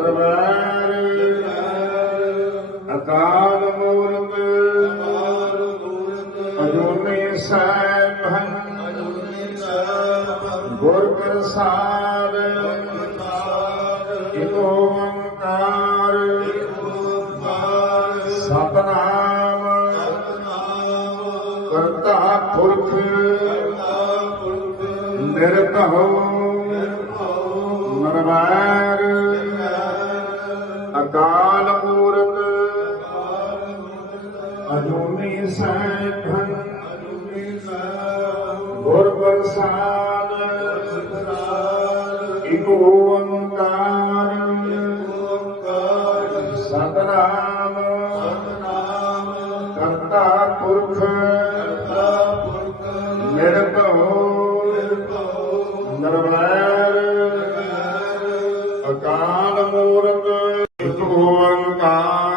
ਦਰਬਾਰ ਅਕਾਲ ਮੂਰਤ ਅਕਾਲ ਮੂਰਤ ਅਜੂਨੇ ਸਾਹਿਬ ਹਨ ਅਜੂਨੇ ਸਾਹਿਬ ਗੁਰ ਪ੍ਰਸਾਦ ਇਕ ਓੰਕਾਰ ਸਤਨਾਮ ਕਰਤਾ ਪੁਰਖ, ਨਿਰਭਉ ਨਿਰਭਉ ਨਰਵਾਇ ਅਜੂਨੀ ਸੈਭੰ ਗੁਰ ਪ੍ਰਸਾਦ ਇਕ ਓੰਕਾਰ ਸਤਨਾਮ ਕਰਤਾ ਪੁਰਖ ਨਿਰਭਉ ਨਿਰਵੈਰ, ਅਕਾਲ ਮੂਰਤ ਇਕ ਓੰਕਾਰ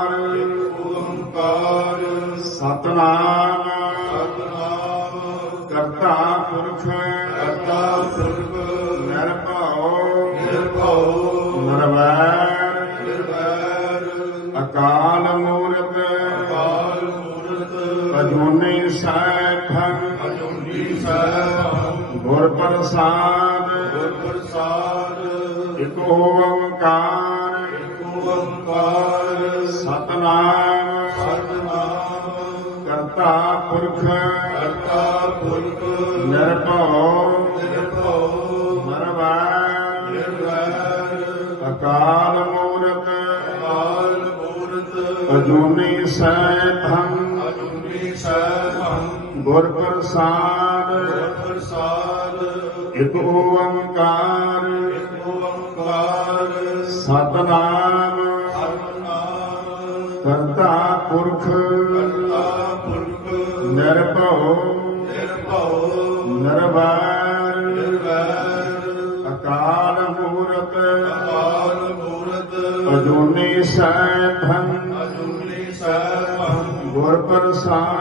ਸਤਨਾਮ ਸਤਨਾਮ ਕਰਤਾ ਪੁਰਖ ਕਰਤਾ ਪੁਰਖ ਨਿਰਭਉ ਨਿਰਭਉ ਨਿਰਵੈਰ ਨਿਰਵੈਰ ਅਕਾਲ ਮੂਰਤ ਅਕਾਲ ਮੂਰਤ ਅਜੂਨੀ ਸਾਹਿਬ ਅਜੂਨੀ ਸਾਹਿਬ ਗੁਰ ਪ੍ਰਸਾਦ ਗੁਰ ਪ੍ਰਸਾਦ ਇਕ ਓੰਕਾਰ ਇਕ ਓੰਕਾਰ ਸਤਨਾਮ ਕਰਤਾ ਪੁਰਖ। ਕਰਤਾ ਪੁਰਖ। ਨਿਰਭਉ ਨਿਰਭਉ ਮਰਵਾਰ ਨਿਰਵਾਰ ਅਕਾਲ ਮੂਰਤ। ਅਕਾਲ ਮੂਰਤ। ਅਜੂਨੀ ਸੈਭੰ। ਅਜੂਨੀ ਸੈਭੰ। ਗੁਰ ਪ੍ਰਸਾਦ। ਗੁਰ ਪ੍ਰਸਾਦ। ਇਕ ਓੰਕਾਰ। ਇਕ ਓੰਕਾਰ। ਸਤਨਾਮ। ਕਰਤਾ ਪੁਰਖ। ਨਿਰਭਉ ਨਿਰਭਉ ਨਿਰਵੈਰ ਨਿਰਵੈਰ। ਅਕਾਲ ਮੂਰਤ ਅਕਾਲ ਮੂਰਤ। ਅਜੂਨੀ ਸੈਭੰ ਅਜੂਨੀ ਸੈਭੰ ਗੁਰ ਪ੍ਰਸਾਦ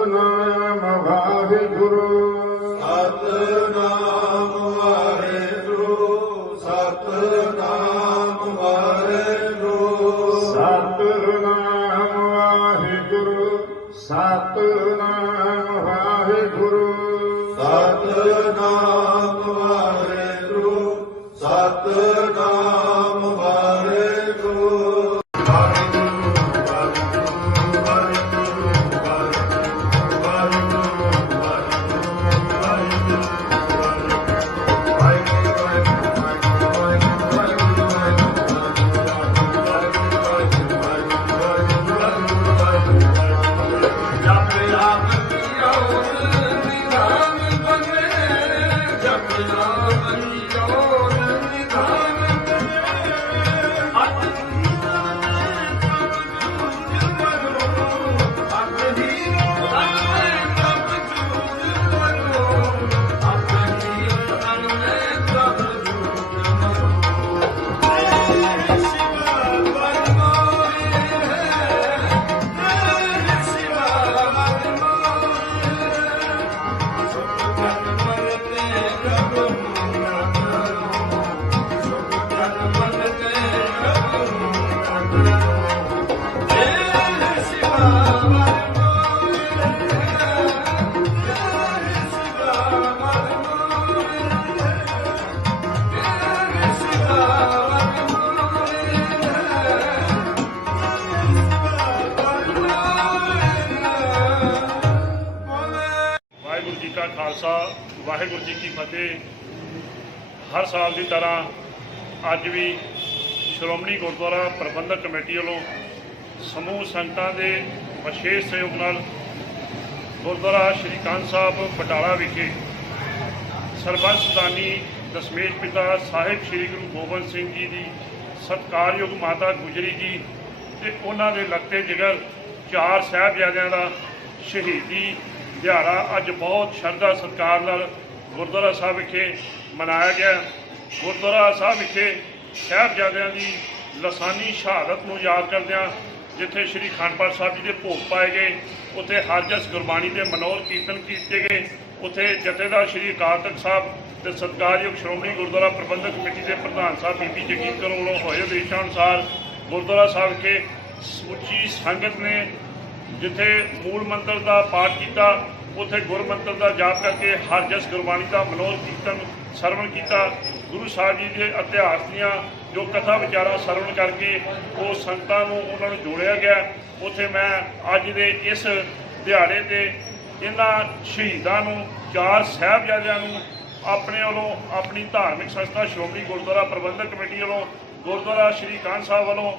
ਸਤ ਵਾਹਿਗੁਰੂ ਜੀ ਕਾ ਖਾਲਸਾ, ਵਾਹਿਗੁਰੂ ਜੀ ਕੀ ਫਤਿਹ। ਹਰ ਸਾਲ ਦੀ ਤਰ੍ਹਾਂ ਅੱਜ ਵੀ ਸ਼੍ਰੋਮਣੀ ਗੁਰਦੁਆਰਾ ਪ੍ਰਬੰਧਕ ਕਮੇਟੀ ਵੱਲੋਂ ਸਮੂਹ ਸੰਗਤਾਂ ਦੇ ਵਿਸ਼ੇਸ਼ ਸਹਿਯੋਗ ਨਾਲ ਗੁਰਦੁਆਰਾ ਸ਼੍ਰੀ ਕੰਨ ਸਾਹਿਬ ਬਟਾਲਾ ਵਿਖੇ ਸਰਬੰਸ ਦਾਨੀ ਦਸ਼ਮੇਸ਼ ਪਿਤਾ ਸਾਹਿਬ ਸ੍ਰੀ ਗੁਰੂ ਗੋਬਿੰਦ ਸਿੰਘ ਜੀ ਦੀ ਸਤਕਾਰਯੋਗ ਮਾਤਾ ਗੁਜਰੀ ਜੀ ਤੇ ਉਹਨਾਂ ਦੇ ਲੱਤੇ ਜਿਗਰ ਚਾਰ ਸਾਹਿਬਜ਼ਾਦਿਆਂ ਦਾ ਸ਼ਹੀਦੀ ਦਿਹਾੜਾ ਅੱਜ ਬਹੁਤ ਸ਼ਰਧਾ ਸਤਕਾਰ ਨਾਲ ਗੁਰਦੁਆਰਾ ਸਾਹਿਬ ਵਿਖੇ ਮਨਾਇਆ ਗਿਆ। ਗੁਰਦੁਆਰਾ ਸਾਹਿਬ ਵਿਖੇ ਸਾਹਿਬਜ਼ਾਦਿਆਂ ਦੀ ਲਸਾਨੀ ਸ਼ਹਾਦਤ ਨੂੰ ਯਾਦ ਕਰਦਿਆਂ ਜਿੱਥੇ ਸ੍ਰੀ ਖੰਡਪਾਠ ਸਾਹਿਬ ਜੀ ਦੇ ਭੋਗ ਪਾਏ ਗਏ, ਉੱਥੇ ਹਰਜਸ ਗੁਰਬਾਣੀ ਦੇ ਮਨੋਰ ਕੀਰਤਨ ਕੀਤੇ ਗਏ, ਉੱਥੇ ਜਥੇਦਾਰ ਸ੍ਰੀ ਅਕਾਲ ਤਖਤ ਸਾਹਿਬ ਤੇ ਸਤਿਕਾਰਯੋਗ ਸ਼੍ਰੋਮਣੀ ਗੁਰਦੁਆਰਾ ਪ੍ਰਬੰਧਕ ਕਮੇਟੀ ਦੇ ਪ੍ਰਧਾਨ ਸਾਹਿਬ ਬੀਬੀ ਜਗੀਰ ਕੌਰ ਵੱਲੋਂ ਹੋਏ ਆਦੇਸ਼ਾਂ ਅਨੁਸਾਰ ਗੁਰਦੁਆਰਾ ਸਾਹਿਬ ਵਿਖੇ ਸਮੁੱਚੀ ਸੰਗਤ ਨੇ ਜਿੱਥੇ ਮੂਲ ਮੰਤਰ ਦਾ ਪਾਠ ਕੀਤਾ, ਉੱਥੇ ਗੁਰ ਮੰਤਰ ਦਾ ਜਾਪ ਕਰਕੇ ਹਰ ਜਸ ਗੁਰਬਾਣੀ ਦਾ ਮਨੋਰ ਕੀਰਤਨ, ਸਰਵਣ ਕੀਤਾ। ਗੁਰੂ ਸਾਹਿਬ ਜੀ ਦੇ ਇਤਿਹਾਸ ਦੀਆਂ ਜੋ ਕਥਾ ਵਿਚਾਰਾਂ ਸਰਵਣ ਕਰਕੇ ਉਹ ਸੰਗਤਾਂ ਨੂੰ ਉਹਨਾਂ ਨੂੰ ਜੋੜਿਆ ਗਿਆ। ਉੱਥੇ ਮੈਂ ਅੱਜ ਦੇ ਇਸ ਦਿਹਾੜੇ ਤੇ ਇਹਨਾਂ ਸ਼ਹੀਦਾਂ ਨੂੰ, ਚਾਰ ਸਾਹਿਬਜ਼ਾਦਿਆਂ ਨੂੰ ਆਪਣੇ ਵੱਲੋਂ ਆਪਣੀ ਧਾਰਮਿਕ ਸੰਸਥਾ ਸ਼੍ਰੋਮਣੀ ਗੁਰਦੁਆਰਾ ਪ੍ਰਬੰਧਕ ਕਮੇਟੀ ਵੱਲੋਂ, ਗੁਰਦੁਆਰਾ ਸ਼੍ਰੀ ਕਾਨ ਸਾਹਿਬ ਵੱਲੋਂ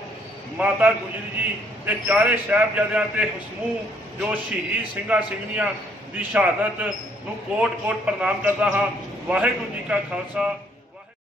ਮਾਤਾ ਗੁਜਰੀ ਜੀ ਤੇ ਚਾਰੇ ਸਾਹਿਬਜ਼ਾਦਿਆਂ ਤੇ ਸਮੂਹ ਜੋ ਸ਼ਹੀਦ ਸਿੰਘਾਂ ਸਿੰਘਣੀਆਂ ਦੀ ਸ਼ਹਾਦਤ ਨੂੰ ਕੋਟ ਕੋਟ ਪ੍ਰਣਾਮ ਕਰਦਾ ਹਾਂ। ਵਾਹਿਗੁਰੂ ਜੀ ਕਾ ਖਾਲਸਾ